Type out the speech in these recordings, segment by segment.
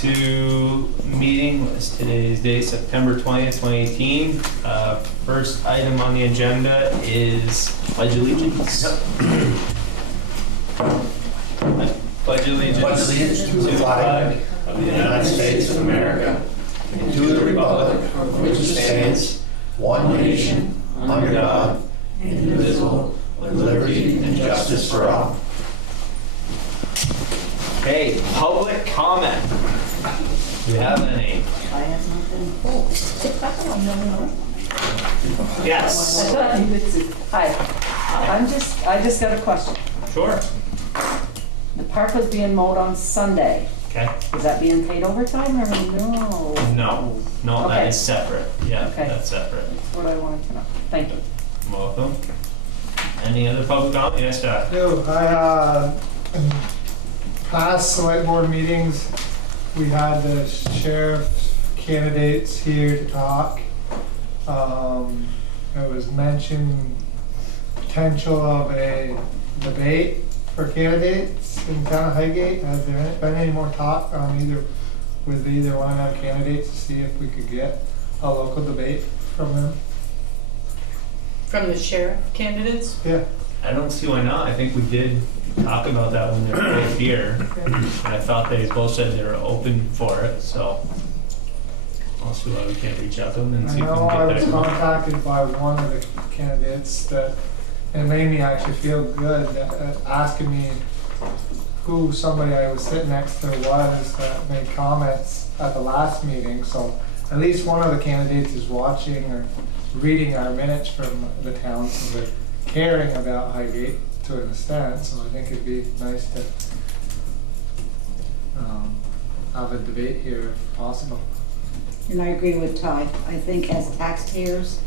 to meeting. Today's date, September 20th, 2018. First item on the agenda is Pledge Allegiance. Pledge allegiance to the flag of the United States of America and to the republic for which it stands, one nation, under God, indivisible, with liberty and justice for all. Okay, public comment. Do we have any? I have nothing. Yes. Hi, I just got a question. Sure. The park was being mowed on Sunday. Okay. Is that being paid overtime or no? No, that Okay. is separate. Yeah, Okay. that's separate. That's what I wanted to know. Thank you. Welcome. Any other public comment? Yes, Doc. No, in past select board meetings, we had the sheriff candidates here to talk. It was mentioned potential of a debate for candidates in town of Highgate. Has there been any more talk on with either one of our candidates to see if we could get a local debate from them? From the sheriff candidates? Yeah. I don't see why not. I think we did talk about that when they were both here. And I thought they both said they were open for it, so I'll see why we can't reach out to them and I see if we know I can was get that. contacted by one of the candidates that, it made me actually feel good, asking me who somebody I was sitting next to was that made comments at the last meeting. So at least one of the candidates is watching or reading our minutes from the town, so they're caring about Highgate to an extent. So I think it'd be nice to have a debate here if possible. And I agree with Ty. I think as taxpayers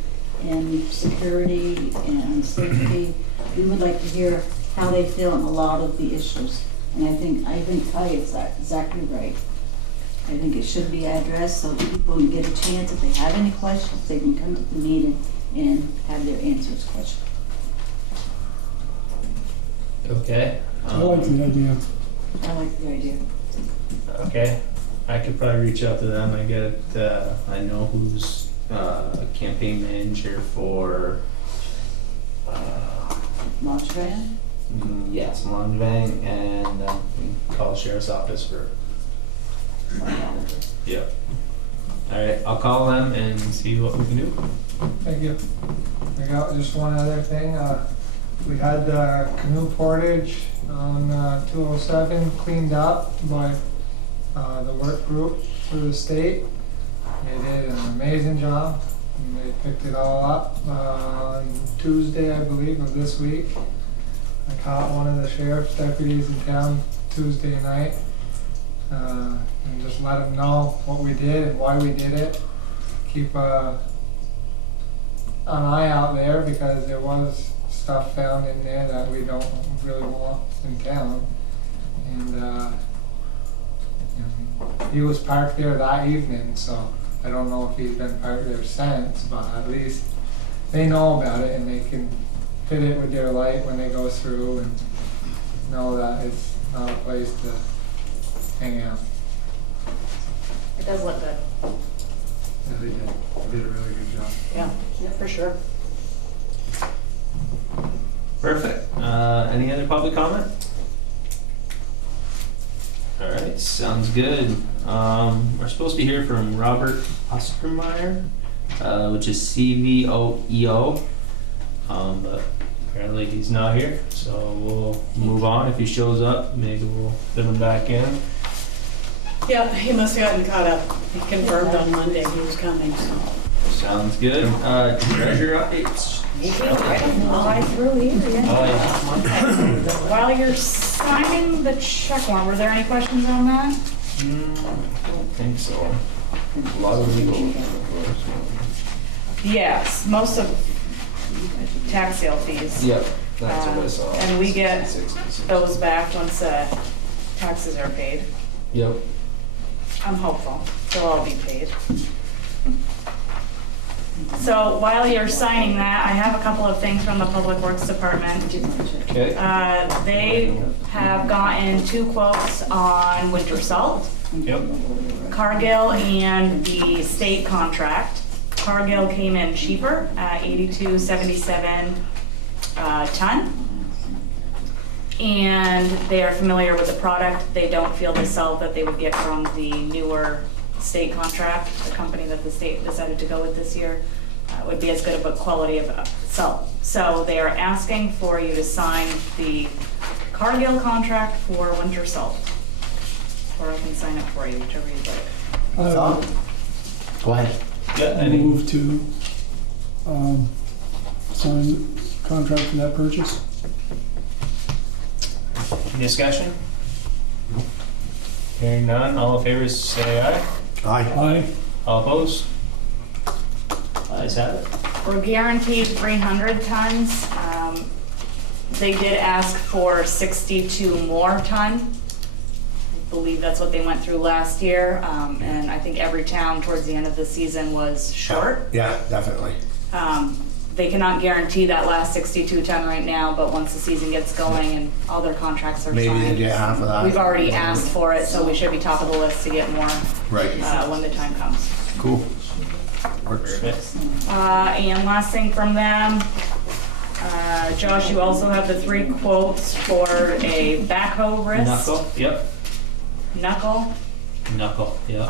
and security and safety, we would like to hear how they feel on a lot of the issues. And I think Ty is exactly right. I think it should be addressed so people can get a chance, if they have any questions, they can come to the meeting and have their answers questioned. Okay. I like the idea. I like the idea. Okay. I could probably reach out to them. I know who's campaign manager for Montreal? yes, Lundvang, and call sheriff's office for yeah. Alright, I'll call them and see what we can do. Thank you. I got just one other thing. We had the canoe portage on 207 cleaned up by the work group through the state. They did an amazing job. And they picked it all up on Tuesday, I believe, of this week. I caught one of the sheriff's deputies in town Tuesday night and just let him know what we did and why we did it. Keep an eye out there because there was stuff found in there that we don't really want in town. And he was parked there that evening, so I don't know if he's been parked there since, but at least they know about it and they can hit it with their light when they go through and know that it's not a place to hang out. It does look good. Yeah, they did. They did a really good job. Yeah, for sure. Perfect. Any other public comment? Alright, sounds good. We're supposed to hear from Robert Ostermeyer, which is CVOEO, but apparently he's not here, so we'll move on. If he shows up, maybe we'll fit him back in. Yeah, he must have gotten caught up. He confirmed on Monday he was coming, so. Sounds good. Treasure updates. I don't know, I threw here, yeah. Oh, yeah. While you're signing the check warrant, were there any questions on that? I don't think so. A lot of legal. Yes, most of tax sale fees. Yep, that's what I saw. And we get 66. those back once taxes are paid. Yep. I'm hopeful they'll all be paid. So while you're signing that, I have a couple of things from the Public Works Department. Okay. They have gotten 2 quotes on winter salt. Yep. Cargill and the state contract. Cargill came in cheaper at 82.77 ton. And they are familiar with the product. They don't feel the salt that they would get from the newer state contract, the company that the state decided to go with this year. Would be as good of a quality of salt. So they are asking for you to sign the Cargill contract for winter salt. Or I can sign it for you, whichever you'd like. Go ahead. Yeah, I move to sign contract for that purchase. discussion? Hearing none, all in favor say aye. Aye. Aye. All opposed? Ayes have it. We're guaranteed 300 tons. They did ask for 62 more ton. I believe that's what they went through last year. And I think every town towards the end of the season was short. Yeah, definitely. They cannot guarantee that last 62 ton right now, but once the season gets going and all their contracts are Maybe they signed. get half of that. We've already asked for it, so we should be top of the list to get more Right. when the time comes. Cool. Works. Perfect. And last thing from them, Josh, you also have the 3 quotes for a backhoe wrist. Knuckle, yep. Knuckle, Knuckle, yep.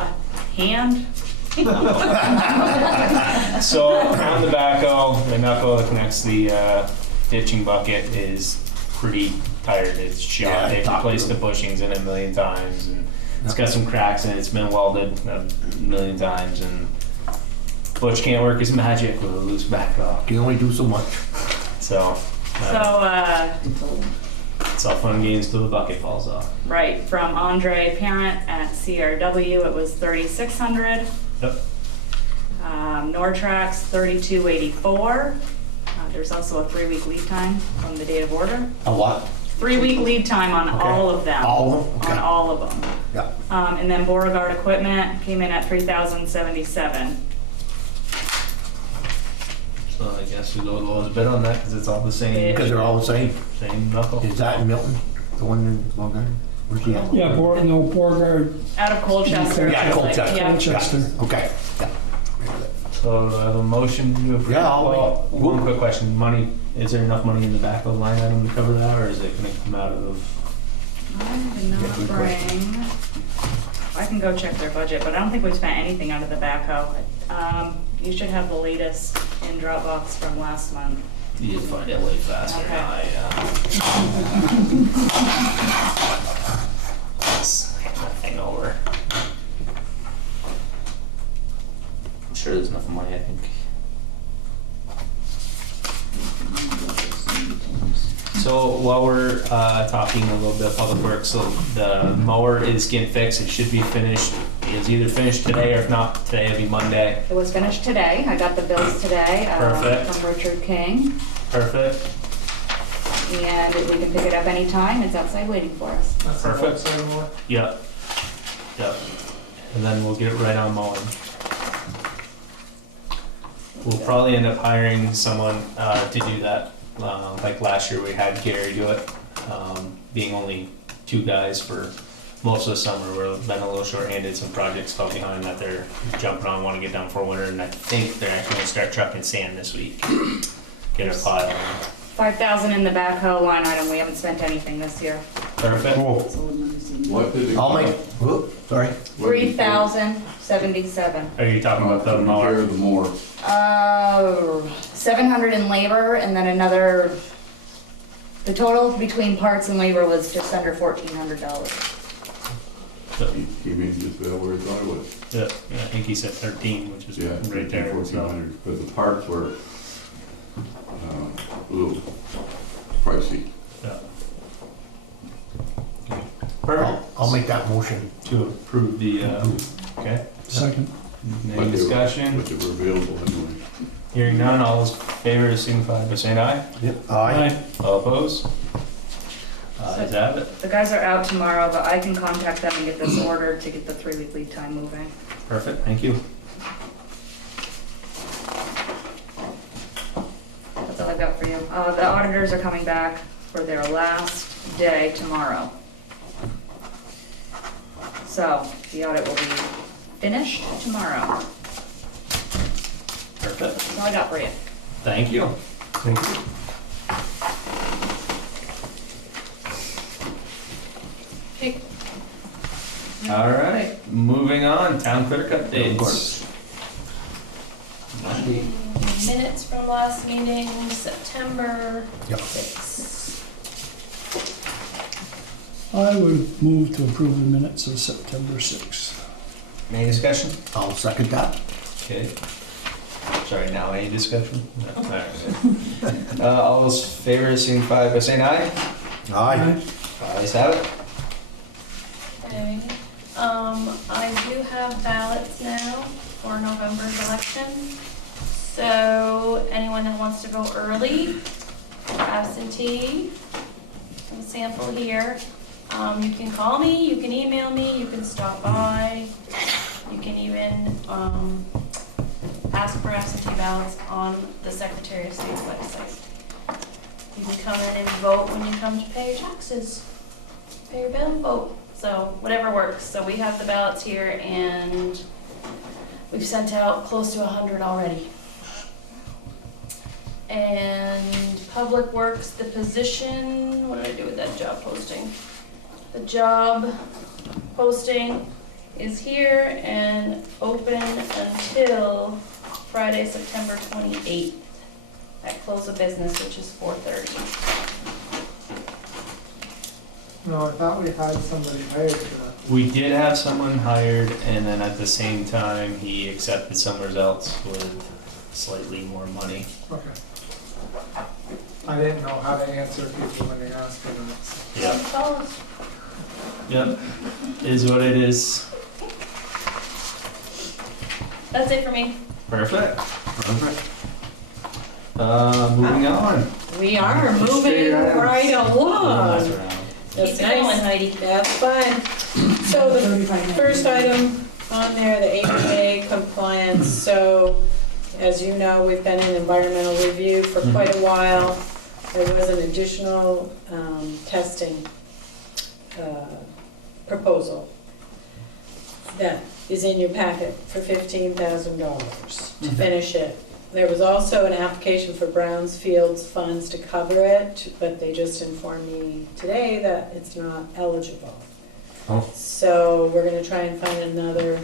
hand. So on the backhoe, the knuckle that connects the ditching bucket is pretty tired. It's shot. Yeah, They've replaced the bushings in it a million times, and it's got some cracks in it. It's been welded a million times, and Butch can't work his magic with a loose backhoe. Can only do so much. So it's all fun and games till the bucket falls off. Right, from Andre Parent at CRW, it was 3,600. Yep. Nortrax, 3,284. There's also a 3-week lead time from the date of order. A what? 3-week lead time on Okay. all of them. All of them? Okay. On all of them. Yeah. And then Beauregard Equipment came in at 3,077. So I guess we go with the lowest bid on that because it's all the same. Because they're all the same. Same knuckle. Is that in Milton? The one in Beauregard? Where's he at? Yeah, Beauregard, Out of Colchester. Yeah, Colchester. Yeah. Colchester. Okay. Yeah. So I have a motion to approve. Yeah, I'll Well, one quick question. Money, is there enough money in the back of the line item to cover that, or is it gonna come out of? I did not Yeah, good bring, I can go check their budget, but I don't think we spent anything out of the backhoe. You should have the latest in Dropbox from last month. You find it way faster Okay. than I, let's hand that thing over. I'm sure there's enough money, I think. So while we're talking a little bit of public work, so the mower is getting fixed. It should be finished. It's either finished today or if not today, it'll be Monday. It was finished today. I got the bills today Perfect. from Richard King. Perfect. And we can pick it up anytime. It's outside waiting for us. That's the Perfect. outside one. Yep. Yep. And then we'll get it right on mowing. We'll probably end up hiring someone to do that. Like last year, we had Gary do it. Being only 2 guys for most of the summer, we've been a little short-handed. Some projects fell behind that they're jumping on, want to get done for winter, and I think they're actually going to start trucking sand this week. Get a pile. 5,000 in the backhoe line item. We haven't spent anything this year. Perfect. Cool. What did it I'll make, cost? whoop, sorry. What did it cost? 3,077. Are you talking about the To mower? repair the mower. 700 in labor, and then another. The total between parts and labor was just under $1,400. He came in just about where he thought it was. Yeah, I think he said 13, which is Yeah, right there. So. 1,400, but the parts were, a little pricey. Yeah. Perfect. I'll make that motion. To approve the, okay. second. But Any they were- discussion? But they were available anyway. Hearing none, all those in favor signify by saying aye. Yep. Aye. All opposed? Ayes have it. The guys are out tomorrow, but I can contact them and get this ordered to get the 3-week lead time moving. Perfect, thank you. That's all I've got for you. The auditors are coming back for their last day tomorrow. So the audit will be finished tomorrow. Perfect. That's all I got for you. Thank you. Thank you. Okay. All right, moving on, town clerk updates. Of course. Monday. Minutes from last meeting, September Yep. 6th. I would move to approve the minutes of September 6th. Any discussion? I'll second that. Okay. Sorry, now any discussion? No. All right. All those favors signify by saying aye. Aye. Ayes have it. Okay. I do have ballots now for November's election. So anyone that wants to go early, or absentee, some sample here. You can call me, you can email me, you can stop by. You can even, ask for absentee ballots on the Secretary of State's website. You can come in and vote when you come to pay your taxes. Pay your bill, vote. So whatever works. So we have the ballots here and we've sent out close to 100 already. And Public Works, the position, what did I do with that job posting? The job posting is here and open until Friday, September 28th at close of business, which is 4:30. No, I thought we had somebody hired for that. We did have someone hired, and then at the same time, he accepted somewhere else with slightly more money. Okay. I didn't know how to answer people when they asked me that. Yep, Call us. yep, is what it is. That's it for me. Perfect. Perfect. Moving on. We are moving Straight items. right Mess along. around. That's Keep it going, nice. Heidi. That's fine. So the first item on there, the ADA compliance. So as you know, we've been in environmental review for quite a while. There was an additional testing proposal that is in your packet for $15,000 to finish it. There was also an application for Brownsfield's funds to cover it, but they just informed me today that it's not eligible. Oh. So we're gonna try and find another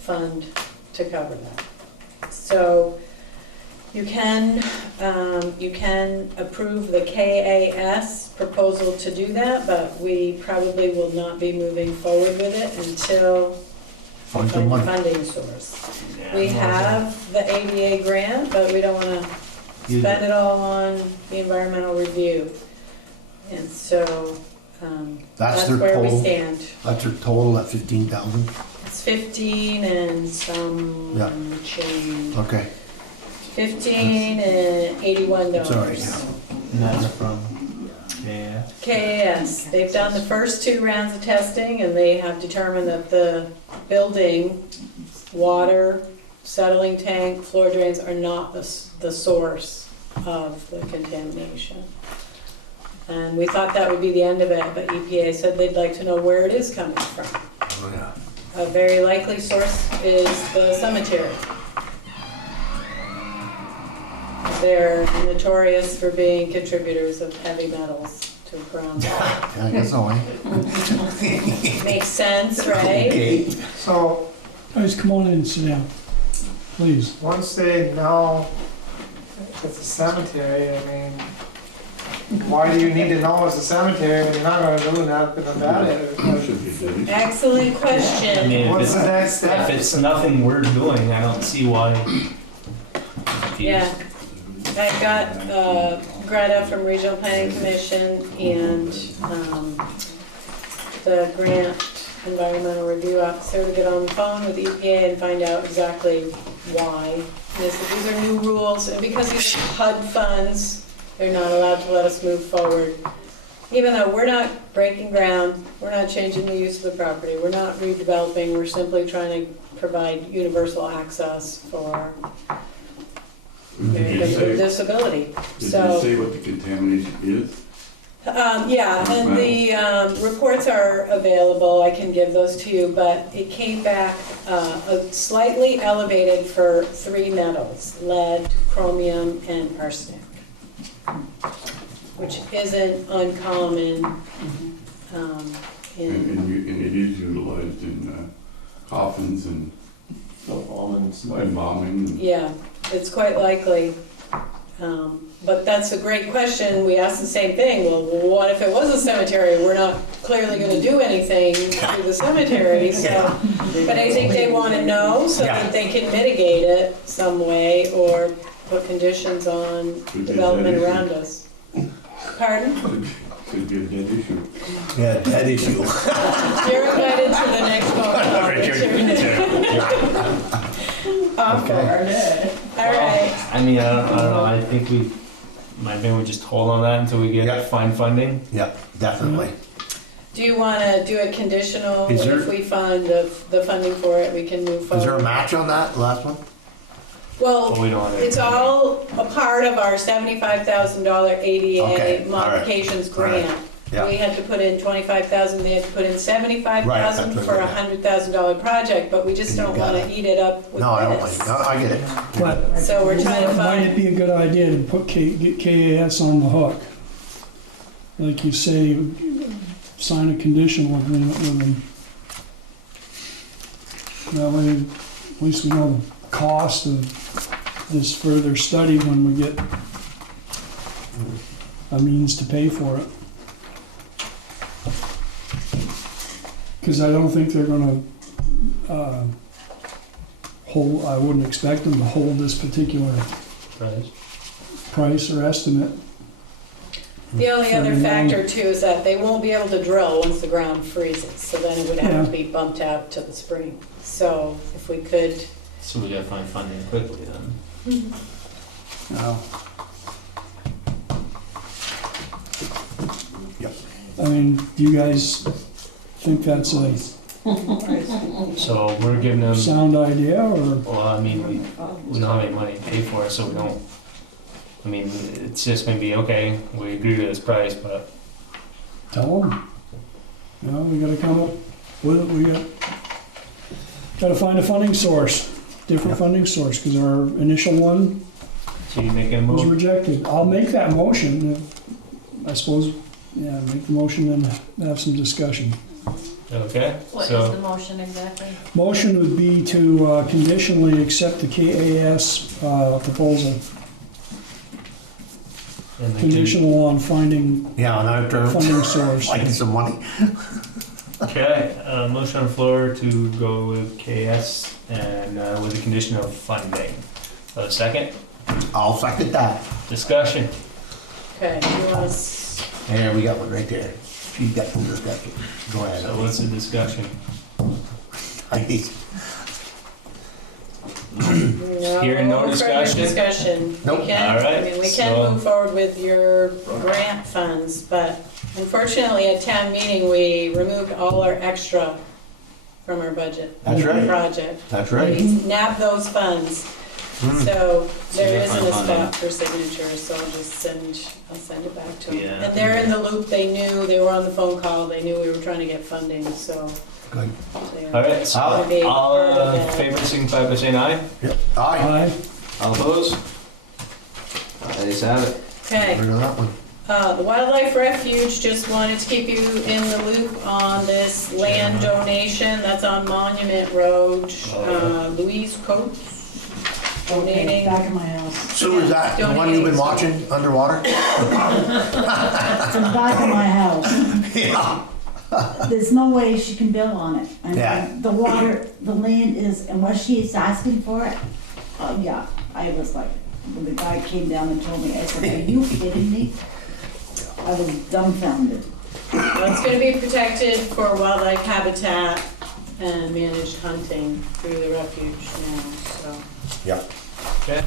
fund to cover that. So you can approve the KAS proposal to do that, but we probably will not be moving forward with it until Find find some a money. funding source. Yeah, We have the ADA grant, but we don't wanna Use spend it all on the environmental review. And so, That's that's their where we total. stand. That's their total at 15,000. It's 15 and some Yeah. change. Okay. 15 and $81. It's all right now. And that's from, yeah. KAS, they've done the first 2 rounds of testing and they have determined that the building, water, settling tank, floor drains are not the source of the contamination. And we thought that would be the end of it, but EPA said they'd like to know where it is coming from. Oh, yeah. A very likely source is the cemetery. They're notorious for being contributors of heavy metals to ground. Yeah, I guess so, eh? Makes sense, right? Okay. So, Guys, come on in and sit down, please. once they know it's a cemetery, I mean, why do you need to know it's a cemetery when you're not gonna do nothing about it? Should be finished. Excellent I question. mean, if What's the next step? if it's nothing we're doing, I don't see why. Yeah, I've got Greta from Regional Planning Commission and the grant environmental review officer to get on the phone with EPA and find out exactly why. These are new rules, and because these are HUD funds, they're not allowed to let us move forward. Even though we're not breaking ground, we're not changing the use of the property, we're not redeveloping, we're simply trying to provide universal access for Did you Americans with say, disability. did you So, say what the contamination is? Yeah, and the reports are available, I can give those to you, but it came back slightly elevated for 3 metals, lead, chromium, and arsenic, which isn't uncommon. And it is utilized in coffins and embalming. Yeah, it's quite likely. But that's a great question. We asked the same thing. Well, what if it was a cemetery? We're not clearly going to do anything to the cemetery. So, but I think they want to know so that they can mitigate it some way or put conditions on development around us. Pardon? Could be a dead issue. Yeah, that issue. You're invited to the next one. All right. I mean, I don't know, I think maybe we just hold on that until we get fine funding. Yeah, definitely. Do you want to do it conditional? Is there- If we find the funding for it, we can move forward. Is there a match on that last one? Well, Well, we don't want to. it's all a part of our $75,000 ADA Okay, all right. modifications All right. grant. Yeah. We had to put in 25,000, they had to put in 75,000 Right, that's for what a I $100,000 project, but we just And you don't want got to eat it up with No, I don't like minutes. it. No, I get it. But So we're trying to might it find, be a good idea to put get KAS on the hook? Like you say, sign a conditional agreement with them. That way, at least we know the cost of this further study when we get a means to pay for it. Because I don't think they're gonna hold, I wouldn't expect them to hold this particular price or estimate. the only other From- factor too is that they won't be able to drill once the ground freezes, so then it would have to be bumped out to the spring. So if we could, So we gotta find funding quickly then. No. Yep. I mean, do you guys think that's a So we're giving them, sound idea, or? well, I mean, we don't have any money to pay for it, so we don't, I mean, it's just gonna be, okay, we agree to this price, but Tell them. You know, we gotta come up with it, we gotta find a funding source, different funding source, because our initial one so you make a was move. rejected. I'll make that motion, I suppose, yeah, make the motion and have some discussion. Okay, What is so, the motion exactly? Motion would be to conditionally accept the KAS proposal, and the conditional on finding Yeah, and after funding source. finding some money. Okay, motion on the floor to go with KS and with the condition of funding. A second, I'll second that. discussion. okay, you want us, There, we got one right there. You got some discussion. Go ahead. So what's the discussion? Hearing no further discussion? discussion. Nope. We can, All right, I mean, we can so- move forward with your grant funds, but unfortunately at town meeting, we removed all our extra from our budget. That's right. Project. That's right. We nabbed those funds, Mm. so there Yeah, isn't a fine, spot for signatures, so I'll send it back to them. Yeah. And they're in the loop, they knew, they were on the phone call, they knew we were trying to get funding, so. Good. they're All right, so gonna be all part of in that. favor, signify by saying aye. Yep. Aye. Aye. All opposed? Ayes have it. Okay. Rid of that one. The Wildlife Refuge just wanted to keep you in the loop on this land donation that's on Monument Road. Louise Coates Okay, donating. back in my house. So is that the one you've been watching underwater? From back in my house. Yeah. There's no way she can build on it. I Yeah. mean, the water, the land is, and what she is asking for it, yeah, I was like, when the guy came down and told me, I said, are you kidding me? I was dumbfounded. It's going to be protected for wildlife habitat and managed hunting through the refuge now, so. Yeah. Okay,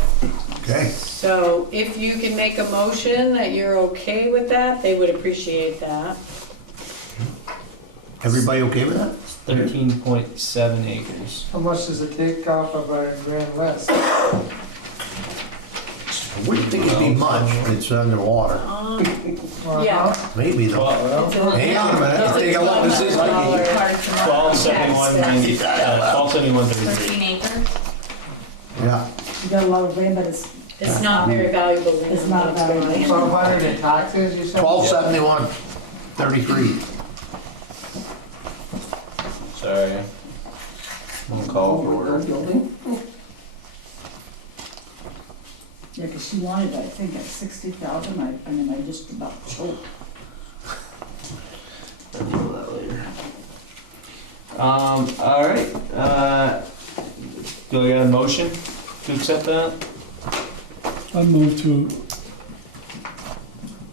Okay. So if you can make a motion that you're okay with that, they would appreciate that. Everybody okay with that? 13.7 acres. How much does it take off of our grand list? I wouldn't think it'd be much when it's underwater. Yeah. Maybe though. It's a- Hang on a minute, I'll take a look. This is like $12 $1271.33. 13 acres. Yeah. You got a lot of land, but It's not very valuable. It's not valuable. 1,200 in taxes, you said? 1271.33. Sorry. One call for order. Yeah, because she wanted, I think, at 60,000, I mean, I just about choked. I'll deal with that later. All right, do I got a motion to accept that? I move to,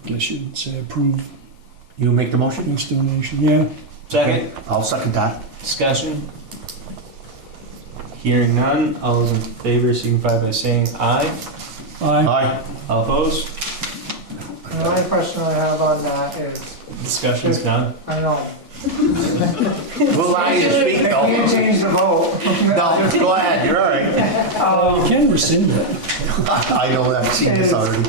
I guess you'd say approve You make the motion? this donation, yeah. Second, I'll second that. discussion? Hearing none, all those in favor signify by saying aye. Aye. Aye. All opposed? The only question I have on that is, Discussion's done. I know, We'll allow you to speak you though. change the vote. No, go ahead, you're all right. You can rescind it. I know that, I've seen this already.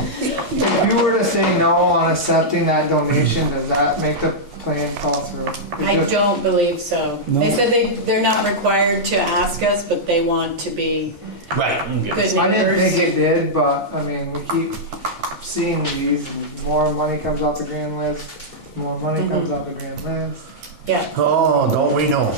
If you were to say no on accepting that donation, does that make the plan fall through? I don't believe so. No. They said they're not required to ask us, but they want to be Right. good I didn't think neighbors. it did, but, I mean, we keep seeing these, and more money comes out the grand list, more money comes out the grand list. Yeah, Oh, don't we know?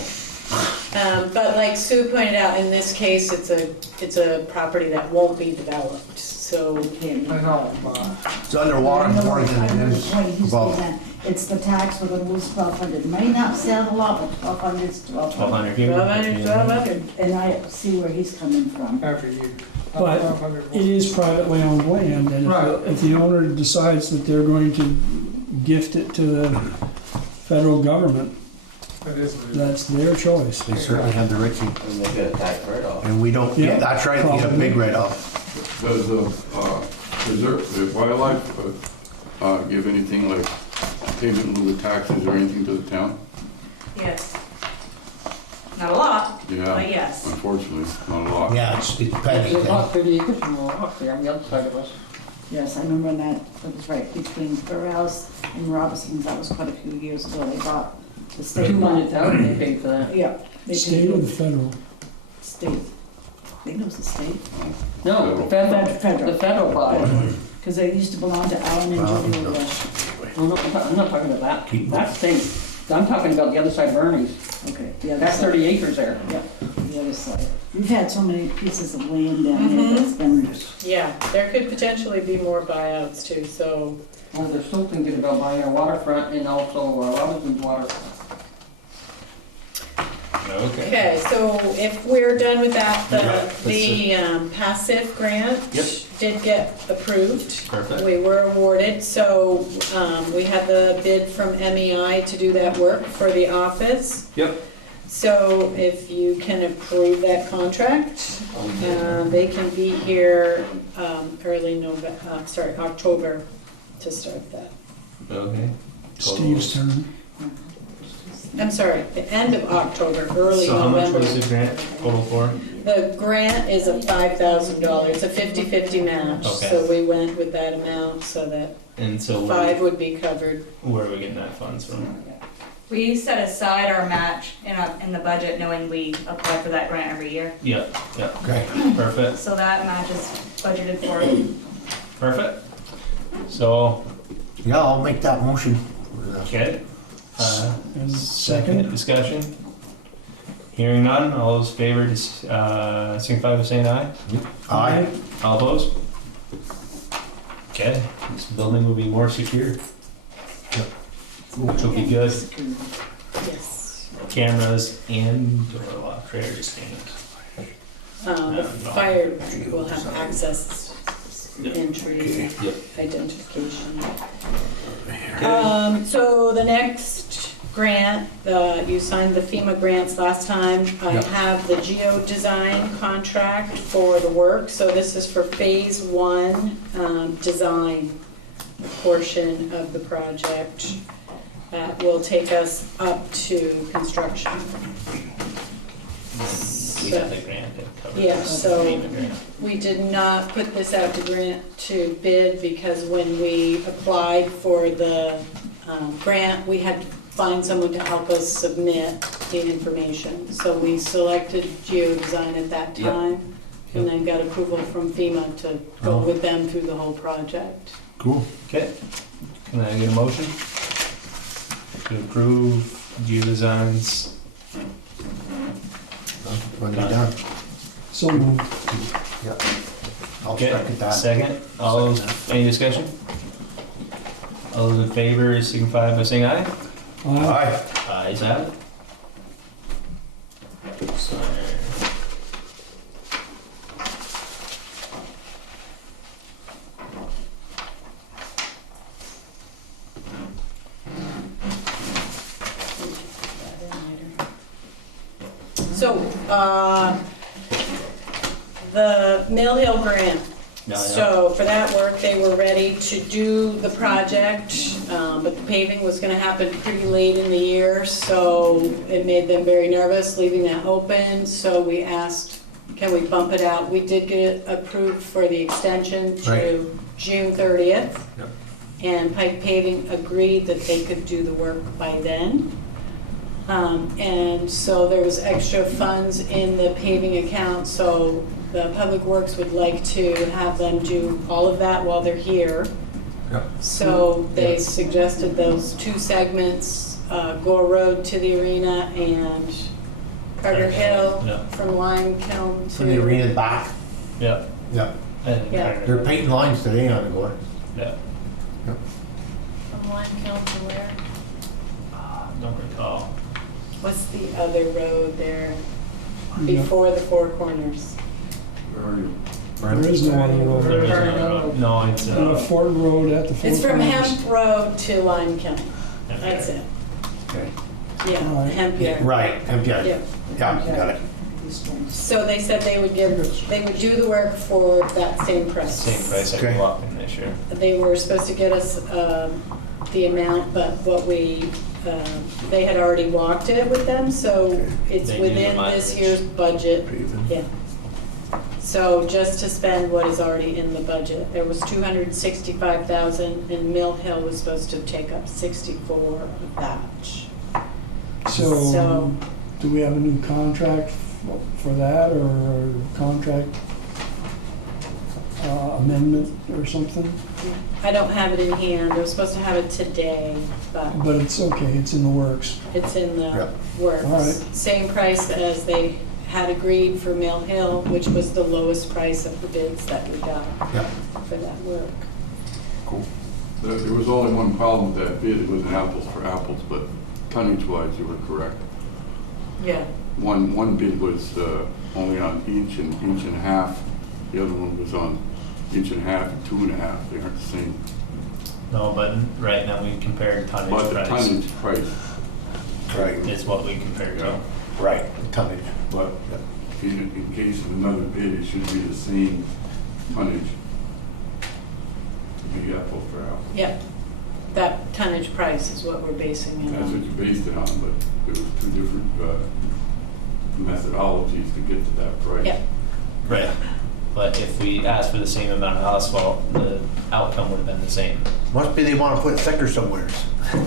but like Sue pointed out, in this case, it's a property that won't be developed, so. I know, but It's underwater more than it is above. It's the tax, we're gonna lose 1,200. May not sound a lot, but 1,200 is 1,200. 1200. And I see where he's coming from. every year. But it is privately owned land, and if the owner decides that they're going to gift it to the federal government, It is what it is. that's their choice. They certainly have the right to. And they get a tax write-off. And we don't, yeah, that's right, we get a big write-off. Does the wildlife give anything like payment in lieu of taxes or anything to the town? Yes. Not a lot, but Yeah, yes. unfortunately, not a lot. Yeah, it's petty. There's about 30 acres from up there on the other side of us. Yes, I remember when that was right between Burhouse and Robinson's, that was quite a few years ago, they bought the state. 200,000 they paid for that. Yeah. they State or the federal? State. I think it was the state. No, the federal bought it. Because they used to belong to Allen and Julia Rush. Well, no, I'm not talking about that, that's state. I'm talking about the other side of Bernie's. Okay, the other That's side. 30 acres there. Yeah, the other side. We've had so many pieces of land down there that's been, Yeah, there could potentially be more buyouts too, so. Well, they're still thinking about buying our waterfront and also Robinson's waterfront. Okay. Okay, so if we're done with that, Yeah, the passive grant Yep. did get approved. Perfect. We were awarded, so we had the bid from MEI to do that work for the office. Yep. So if you can approve that contract, they can be here October to start that. Okay. Steve's turn. I'm sorry, the end of October, early So how much November. was the grant total for? The grant is a $5,000, it's a 50-50 match, Okay. so we went with that amount so that And so 5 would be covered. where are we getting that funds from? We set aside our match in the budget knowing we apply for that grant every year. Yep, yep, Okay. perfect, So that match is budgeted for. perfect. So, Yeah, I'll make that motion. okay. And Second second? discussion. Hearing none, all those in favor, signify by saying aye. Aye. All opposed? Okay, this building will be more secure. Which will be good. Yes. Cameras and door lock, trailer stands. The fire will have access, entry, Yep. identification. So the next grant, you signed the FEMA grants last time. I Yep. have the geo-design contract for the work, so this is for phase 1, design portion of the project. That will take us up to construction. We So- have the grant that covers. Yeah, so- the grant. We did not put this out to bid because when we applied for the grant, we had to find someone to help us submit the information. So we selected Geodesign at that Yep. time, and then got approval from FEMA to go with them through the whole project. Cool. Okay, can I get a motion to approve Geodesign's? When you're done. So moved. Yep. I'll Okay, second that. second, all those, any discussion? All those in favor signify by saying aye. Aye. Ayes have it. Sign. So, the Mill Hill grant. No, So for that work, they were ready to do the project, but the paving was gonna happen pretty late in the year, so it made them very nervous leaving that open, so we asked, can we bump it out? We did get it approved for the extension Right. to June 30th. Yep. And Pike Paving agreed that they could do the work by then. And so there was extra funds in the paving account, so the Public Works would like to have them do all of that while they're here. Yep. So they suggested those two segments, Gore Road to the arena and Carter Hill Yeah. from Lime Kiln to. From the arena back. Yep. Yep. And Yeah. They're painting lines today on the gore. Yeah. From Lime Kiln to where? Don't recall. What's the other road there Yeah. before the Four Corners? Where are you? There is no other road. There is another road. No, it's, Ford Road at the Four It's from Corners. Hemp Road to Lime Kiln. That's it. Okay. Yeah, Alright. Hemp Yard. Right, MPI. Yeah. Yeah, got it. So they said they would do the work for that same price. same price I Okay. go up in this year. They were supposed to get us the amount, but what they had already walked it with them, so Okay. it's They knew the within this mileage. year's budget. Paving. Yeah. So just to spend what is already in the budget. There was 265,000 and Mill Hill was supposed to take up 64 of that. So, So- do we have a new contract for that, or a contract amendment or something? I don't have it in hand. I was supposed to have it today, but But it's okay, it's in the works. it's in the Yep. works. All right. Same price as they had agreed for Mill Hill, which was the lowest price of the bids that we got Yep. for that work. Cool. There was only one problem with that bid, it wasn't apples for apples, but tonnage-wise, you were correct. Yeah. One bid was only on inch and a half, the other one was on inch and a half and 2.5, they aren't the same. No, but right now we compared But tonnage the price. tonnage price, Right, Is what we compared to. right, tonnage. but in case of another bid, it should be the same tonnage. To be apple for apple. Yep. That tonnage price is what we're basing it That's what on. you based it on, but there was two different methodologies to get to that price. Yep. Right. But if we asked for the same amount of asphalt, the outcome would have been the same. Must be they wanna put thicker somewhere,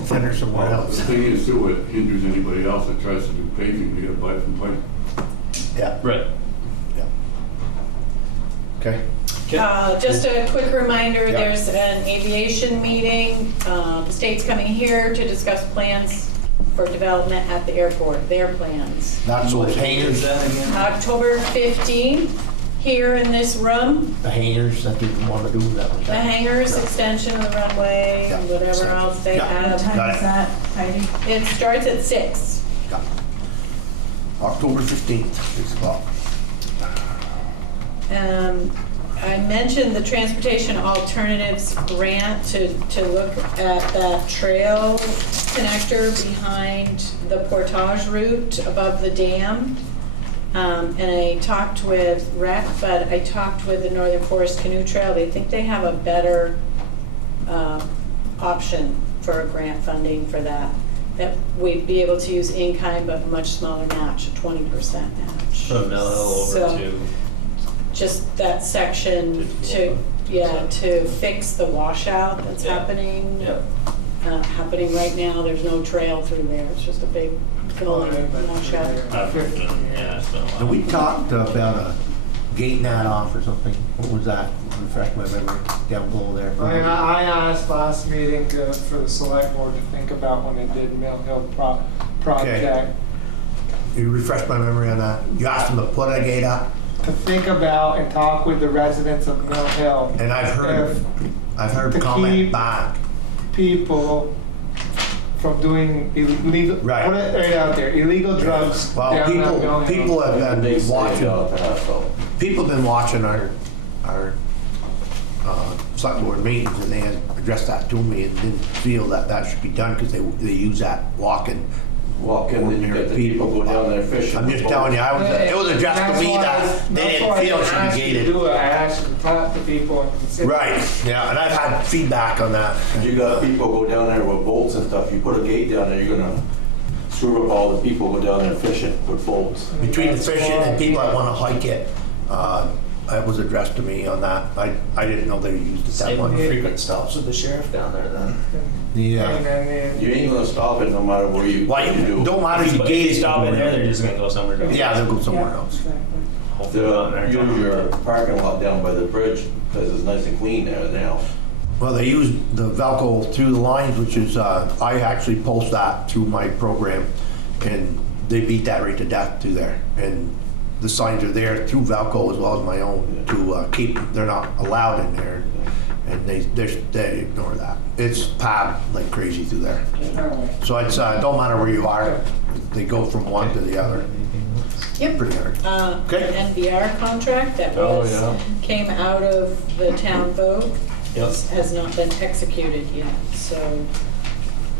thinner somewhere Well, the else. thing is, too, it hinders anybody else that tries to do paving, they gotta buy it from pipe. Yeah, Right. yeah. Okay. Just a quick reminder, Yeah. there's an aviation meeting. The state's coming here to discuss plans for development at the airport, their plans. That's those Is hangers, that again? October 15th, here in this room. the hangers that people wanna do that. The hangars, extension of the runway, and Yeah. whatever else they Yeah. What have. time Got is it. that, Heidi? It starts at 6. Yeah. October 15th, 6 o'clock. I mentioned the Transportation Alternatives Grant to look at that trail connector behind the portage route above the dam. And I talked with REC, but I talked with the Northern Forest Canoe Trail. They think they have a better option for grant funding for that. that we'd be able to use in-kind, but a much smaller match, a 20% match. From Mill Hill over So, to. just that section to, to fix the washout that's Yeah. happening. Yep. Happening right now, there's no trail through there, it's just a big filling washout. Yeah, it's been a while. And we talked about a gating that off or something. What was that? Refresh my memory. Down below there. I asked last meeting for the select board to think about when they did Mill Hill project, You refresh my memory on that. You asked them to put a gate up, to think about and talk with the residents of Mill Hill. and I've heard To comment keep- back. People from doing illegal, Right. put it right out there, illegal drugs. Well, down that Mill Hill. people have They been say watching. about that, so. People have been watching our select board meetings, and they had addressed that to me and didn't feel that that should be done because they use that walking. Walk in, then you get the people go down there fishing. I'm just telling you, it was addressed to me that they didn't feel it should be gated. I asked you to talk to people and consider. Right, yeah, and I've had feedback on that. You got people go down there with boats and stuff, you put a gate down there, you're gonna screw up all the people go down there fishing with boats. Between the fishing and people that want to hike it, it was addressed to me on that. I didn't know they used it that Same much. frequent stops with the sheriff down there then. Yeah. And then You ain't gonna stop it no matter where you, Well, what you do. don't matter if you If gate you it. stop in there, they're just gonna go somewhere else. Yeah, they'll go somewhere else. Hopefully not in Use there. your parking lot down by the bridge, because it's nice and clean there now. Well, they use the Velcro through the lines, which is, I actually post that through my program, and they beat that right to death through there. And the signs are there through Velcro as well as my own to keep, they're not allowed in there. And they ignore that. It's packed like crazy through there. So it's, don't matter where you are, they go from one to the other. Yep. Pretty hard. Okay. An NBR contract that Oh, was, yeah. came out of the town vote, Yep. has not been executed yet, so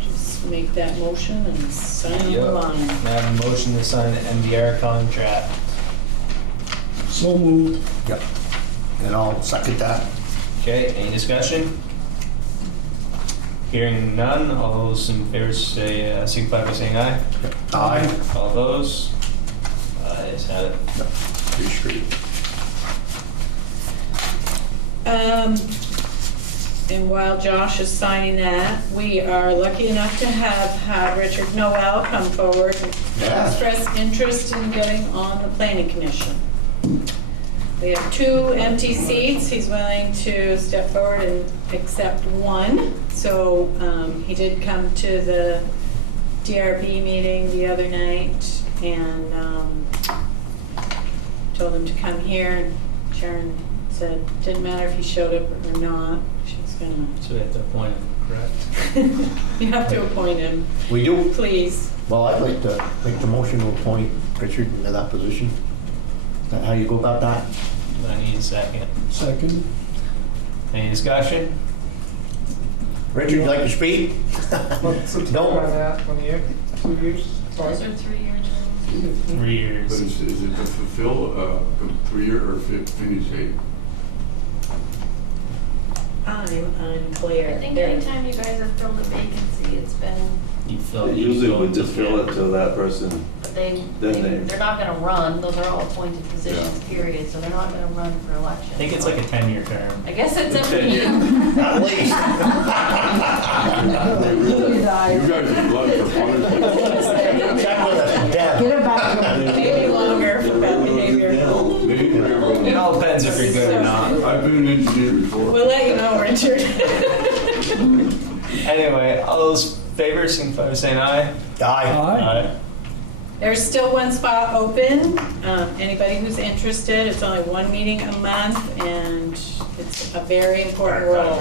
just make that motion and sign on Yep. the line. I have a motion to sign the MDR contract. So moved. Yep. And I'll second that. Okay, any discussion? Hearing none, all those in favor say, signify by saying aye. Aye. All those? Ayes have it. Pretty straight. And while Josh is signing that, we are lucky enough to have had Richard Noel come forward and Yeah. express interest in getting on the planning commission. We have 2 empty seats. He's willing to step forward and accept one. So he did come to the DRB meeting the other night and told him to come here. And Sharon said didn't matter if he showed up or not. She's gonna. So we have to appoint him, correct? You have to appoint him, We do. please. Well, I'd like to make the motion to appoint Richard into that position. Is that how you go about that? I need a second. Second. Any discussion? Richard, you like to speak? What's the term Don't. on that, 1 year, 2 years? Sorry. Those are 3 years. 3 But years. is it to fulfill a 3-year or finish date? I'm I unclear. think anytime you guys have filled a vacancy, it's been, You fill, They you usually go would into just fill it till that person, but Then they're not gonna run, those are all appointed positions, period, so they're not gonna run for election. I think it's like a 10-year term. I guess it's up to you. At least. You guys are blood for punishment. Check with us, Deb. Get it back. Maybe longer for bad behavior. It all depends if you're good or not. I've been an engineer before. We'll let you know, Richard. Anyway, all those favors, signify by saying aye. Aye. Aye. There's still one spot open. Anybody who's interested, it's only 1 meeting a month, and it's a very important role.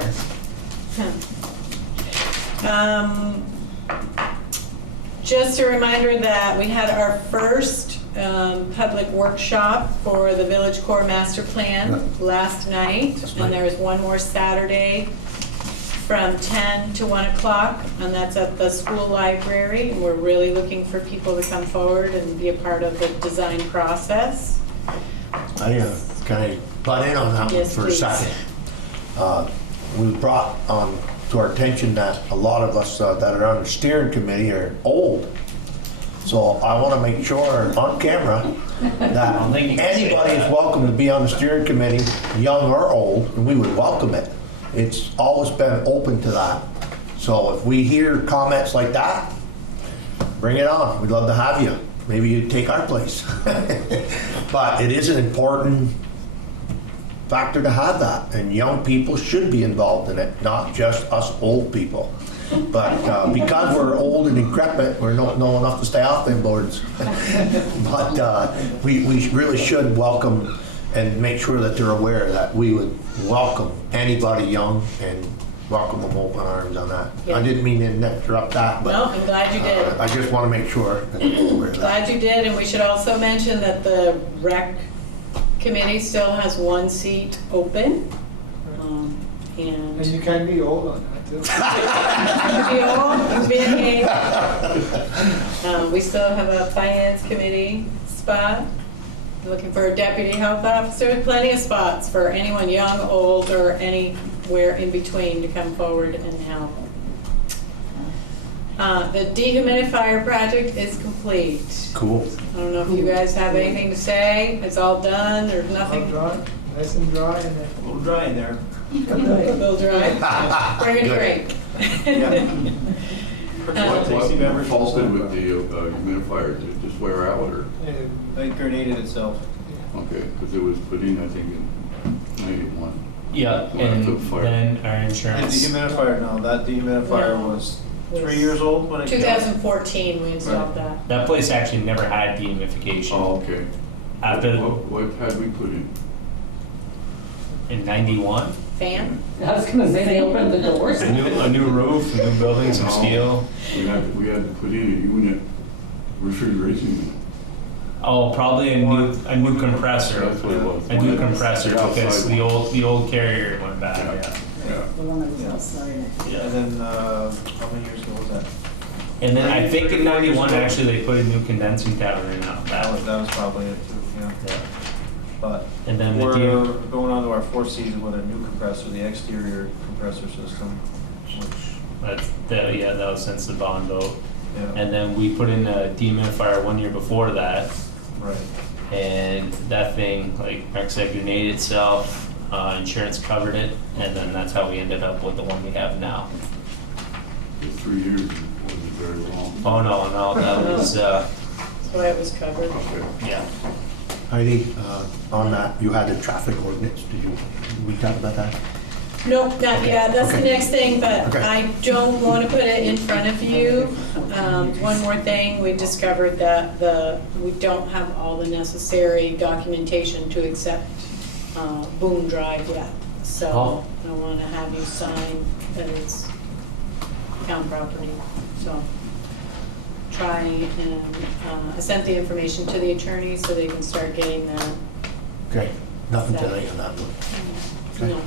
Just a reminder that we had our first public workshop for the Village Core Master Plan last night, and there is one more Saturday from 10 to 1 o'clock, and that's at the school library. And we're really looking for people to come forward and be a part of the design process. I kind of butt in on that one Yes, for a please. second. We brought on to our attention that a lot of us that are on the steering committee are old. So I want to make sure on camera that anybody is welcome to be on the steering committee, young or old, and we would welcome it. It's always been open to that. So if we hear comments like that, bring it on. We'd love to have you. Maybe you'd take our place. But it is an important factor to have that, and young people should be involved in it, not just us old people. But because we're old and decrepit, we're not know enough to stay off them boards. But we really should welcome and make sure that they're aware that we would welcome anybody young and welcome them open arms on that. Yeah. I didn't mean to interrupt that, but No, I'm glad you did. I just want to make sure that they're aware of that. Glad you did, and we should also mention that the rec committee still has one seat open. And And you can be old on that too. we still have a finance committee spot. Looking for a deputy health officer, plenty of spots for anyone young, old, or anywhere in between to come forward and help. The dehumidifier project is complete. Cool. I don't know if you guys have anything to say. It's all done. There's nothing. Dry, nice and dry in there. A little dry in there. A little dry. Bring a drink. What faulted with the humidifier? Did it just wear out, or? It grenaded itself. Okay, because it was put in, I think, in 91. Yeah, When it and took fire. then our And insurance. dehumidifier, no, that dehumidifier No. was 3 years old when it came. 2014 we installed that. That place actually never had dehumidification. Oh, okay. After What had we put in? in '91, Fan? I was gonna say, they opened the doors. a new roof, a new building, some steel. We had to put in a unit, refrigeration unit. Oh, probably a new compressor. That's what it was. A new compressor Yeah, because outside the old carrier went bad. Yeah. Yeah. The one that was outside. And then, how many years ago was that? And then I think in '91 actually they put a new condensing tower in out That back. was probably it too, yeah. Yeah. But And then the we're going on to our fourth season with a new compressor, the exterior compressor system, which, that was since the bond vote. yeah, And then we put in a dehumidifier 1 year before that, right. and that thing, like Mark said, grenaded itself. Insurance covered it, and then that's how we ended up with the one we have now. The 3 years wasn't very long. Oh no, that was That's why it was covered. Okay. yeah. Heidi, on that, you had a traffic ordinance. We talk about that? Nope, not yet. That's the Okay. next thing, but Okay. I don't want to put it in front of you. One more thing, we discovered that we don't have all the necessary documentation to accept Boone Drive yet. So Oh. I want to have you sign that it's town property. So try and I sent the information to the attorney so they can start getting that. Okay, nothing tonight on that one. Okay. No.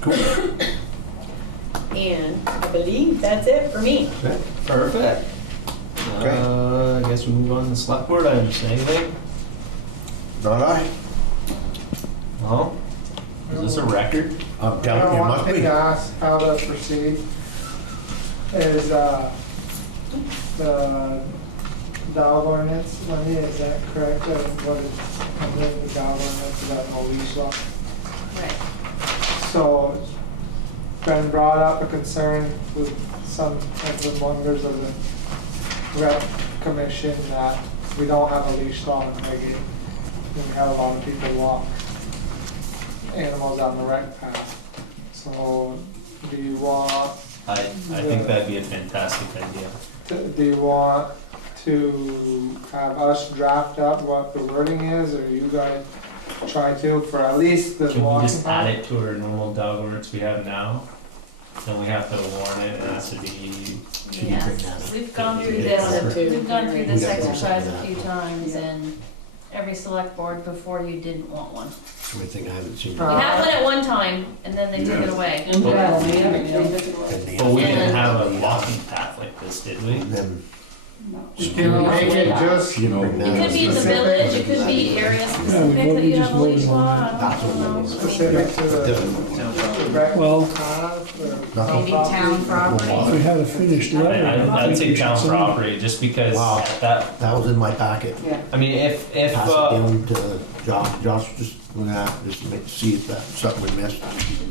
Cool. And I believe that's it for me. Perfect. Okay. I guess we move on to the select board items. Anything? Not I. No. Is this a record? I'm telling you, it One must thing be. to ask how to proceed is the dog ordinance, Lenny, is that correct? What is, under the dog ordinance, is that no leash law? Right. So, it's been brought up a concern with some of the members of the rep commission that we don't have a leash law in Highgate. And we have a lot of people walk animals on the rec path. So, do you want, I think that'd be a fantastic idea. do you want to have us draft up what the wording is, or you guys try to for at least the Can we walking just add path? it to our normal dog ordinance we have now? Then we have to warn it, and it has to be. Yes, we've gone through Yeah. this, we've gone through this Yeah. exercise a few times, and every select board before you didn't want one. That's the only thing I haven't seen. You had one at one time, and then they took it Yeah. away. And well, we haven't, And But we didn't And- have a walking path like this, did we? Them You can make it just, You know, It could be in the village, it could be area specific that you have a leash law, I don't know. specific to the rec Well- Maybe town property. If we had a finished letter. I'd say town So- property, just because Wow. that, That was in my packet. Yeah. I mean, if, Pass it down to Josh. Josh just went out, just to see if that's something we missed.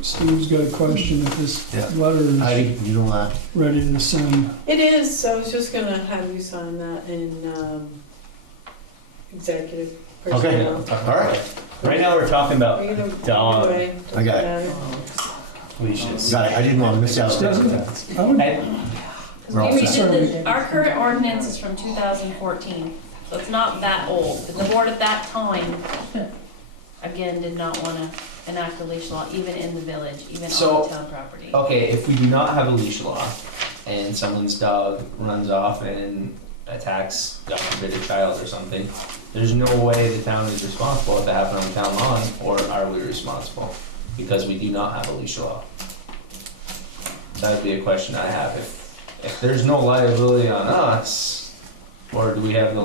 Steve's got a question if this Yeah. letter is Heidi, you know that? ready to send. It is, so I was just gonna have you sign that in, executive Okay, personnel. all right. right now we're talking Are about you gonna? dog anyway, I got it. doesn't matter. leashes. Got it, I didn't want to miss out. I would, And We're all We set. redid our current ordinance is from 2014, so it's not that old. And the board at that time, again, did not want to enact a leash law, even in the village, even So- on town property. okay, if we do not have a leash law and someone's dog runs off and attacks, God forbid, a child or something, there's no way the town is responsible if it happened on town lawn, or are we responsible? Because we do not have a leash law. That would be a question I have. If there's no liability on us, or do we have the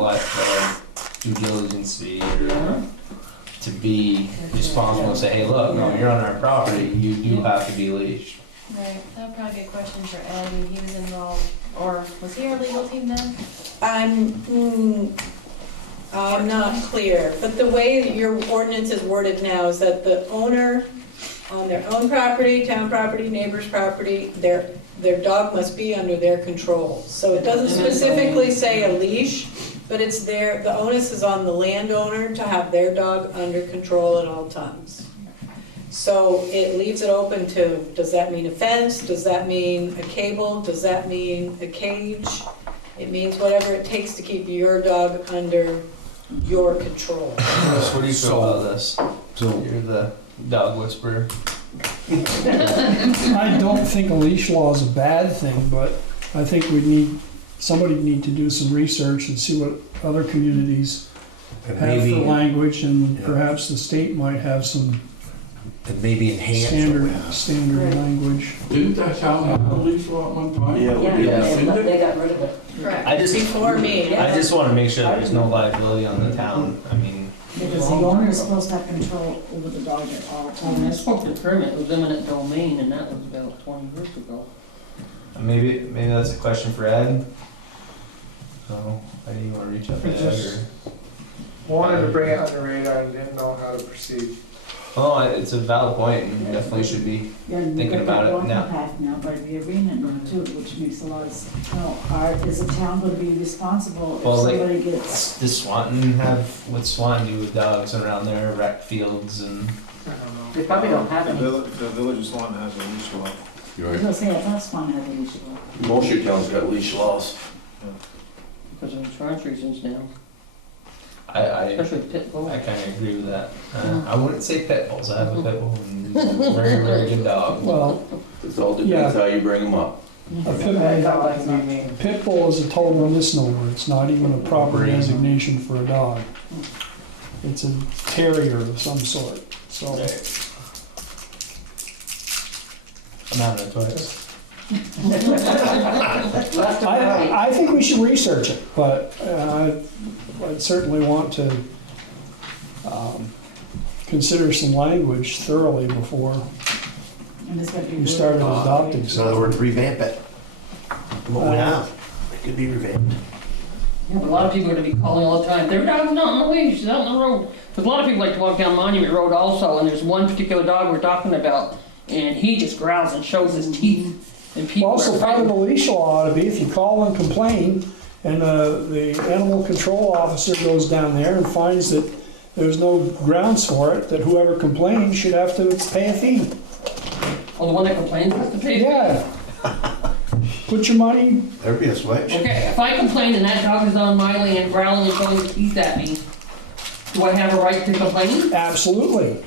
due diligence to be responsible and say, hey, look, no, you're on our property, you do have to be leashed. Right, that would probably be a question for Ed, when he was involved, or was he our legal team then? I'm not clear, but the way your ordinance is worded now is that the owner, on their own property, town property, neighbor's property, their dog must be under their control. So it doesn't specifically say a leash, but it's the onus is on the landowner to have their dog under control at all times. So it leaves it open to, does that mean a fence? Does that mean a cable? Does that mean a cage? It means whatever it takes to keep your dog under your control. What do you feel about this? So, You're the dog whisperer. I don't think a leash law is a bad thing, but I think somebody need to do some research and see what other communities and have for maybe, language, and Yeah. perhaps the state might have some and maybe enhance what we have. standard language. Didn't that town have a leash law at one time? Yeah, we Yeah, did. they got rid of it. Correct. I just, Before me, I just wanna make sure there's no liability on the town. I mean, Because the owner is supposed to have control over the dog at all When I times. spoke to Kermit, it was eminent domain, and that was about 20 years ago. maybe that's a question for Ed. So, I do you wanna reach out to It Ed just- or? wanted to bring it on the radar and didn't know how to proceed. Oh, it's a valid point and definitely should be. Yeah, and Thinking you've got about it that now. walking path now by the agreement too, which makes a lot of, is the town gonna be responsible if Well, somebody gets? Does Swanton what's Swanton do with dogs around their rec fields and? I don't know. They probably don't have The any. village of Swanton has a leash law. You're I was right. gonna say, I thought Swan had a leash law. Most of your towns got leash laws. Because of insurance reasons now, I especially pit bull. kinda agree with that. I wouldn't say pit bulls, I have a pit bull and he's a very, very good dog. Well, It all depends how you bring them up. a pit I thought that's not me. Pit bull is a total misnomer. It's not even a proper Breed. designation for a dog. It's a terrier of some sort, so. I'm having a twice. I think we should research it, but I'd certainly want to consider some language thoroughly before And it's gotta be. we started adopting In other something. words, revamp it. What we have, it could be revamped. Yeah, but a lot of people are gonna be calling all the time, their dog's not on the leash, it's out on the road. Because a lot of people like to walk down Monument Road also, and there's one particular dog we're talking about, and he just growls and shows his teeth. And people Also, are part of the frightened. leash law ought to be if you call and complain, and the animal control officer goes down there and finds that there's no grounds for it, that whoever complains should have to pay a fee. Oh, the one that complains has to pay. Yeah. Put your money, There'd be a switch. Okay, if I complain and that dog is on my land growling and showing his teeth at me, do I have a right to complain? absolutely.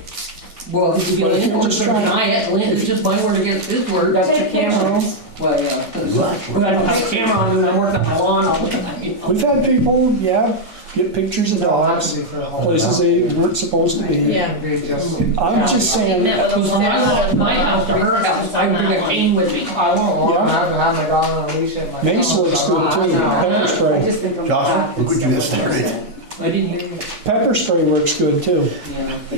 Well, if you But if get you're in, just or trying- deny it, it's just my word against his word. Got your camera on? Well, yeah, 'cause I don't have a camera on when I work on my lawn all the time. We've had people, yeah, get pictures of dogs, places they weren't supposed to be. Yeah. I'm just saying, Because from my house to her house, I bring a cane with me. I won't want to have my dog on a leash at my mace house. works good too, pepper spray. Josh, look what you just started. I didn't hear you. Pepper spray works good too.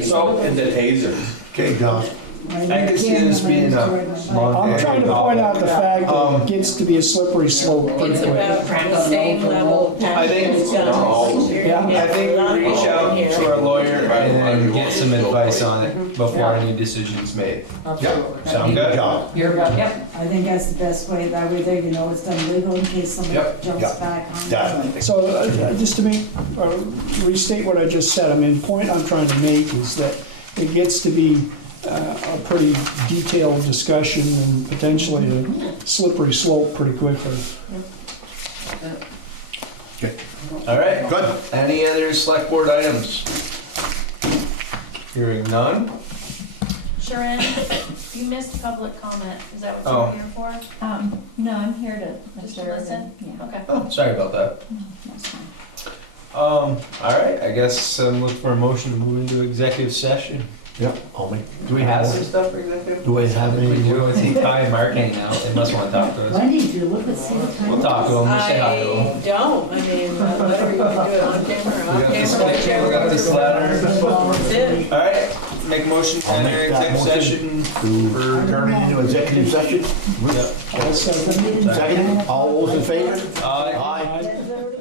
So, and the taser. Okay, Josh. I can see this being a long I'm trying to point out the fact that it gets to be a slippery slope pretty It's quick. about the same level of I think- passion as done. Yeah. I think we reach out to our lawyer and get some advice on it before any decision's made. Absolutely. Sound good? Job. You're about, yep. I think that's the best way, that way there, you know, it's done legal in case somebody Yep, jumps yep. back on Got it. So just to restate what I just said, I mean, the point I'm trying to make is that it gets to be a pretty detailed discussion and potentially a slippery slope pretty quickly. All right. Good. Any other select board items? Hearing none. Sharon, you missed public comment. Is that what Oh. you're here for? No, I'm here to Just to listen? Yeah, Okay. Oh, sorry about that. that's fine. All right, I guess I'm looking for a motion to move into executive session. Yep, I'll make. Do we have some stuff for executive? Do I have any? We do. I see Ty and Mark hanging out. They must want to talk to us. Wendy, did you look and see what time? We'll talk to them. We'll say hi to them. I don't, I mean, whatever, you can do it on camera, We off got this camera, picture, we got this letter. That's it. All right, make a motion to I'll enter make that executive motion session to turn it into executive session. Yep. I'll second. Second, all those in favor? Aye. Aye. Aye.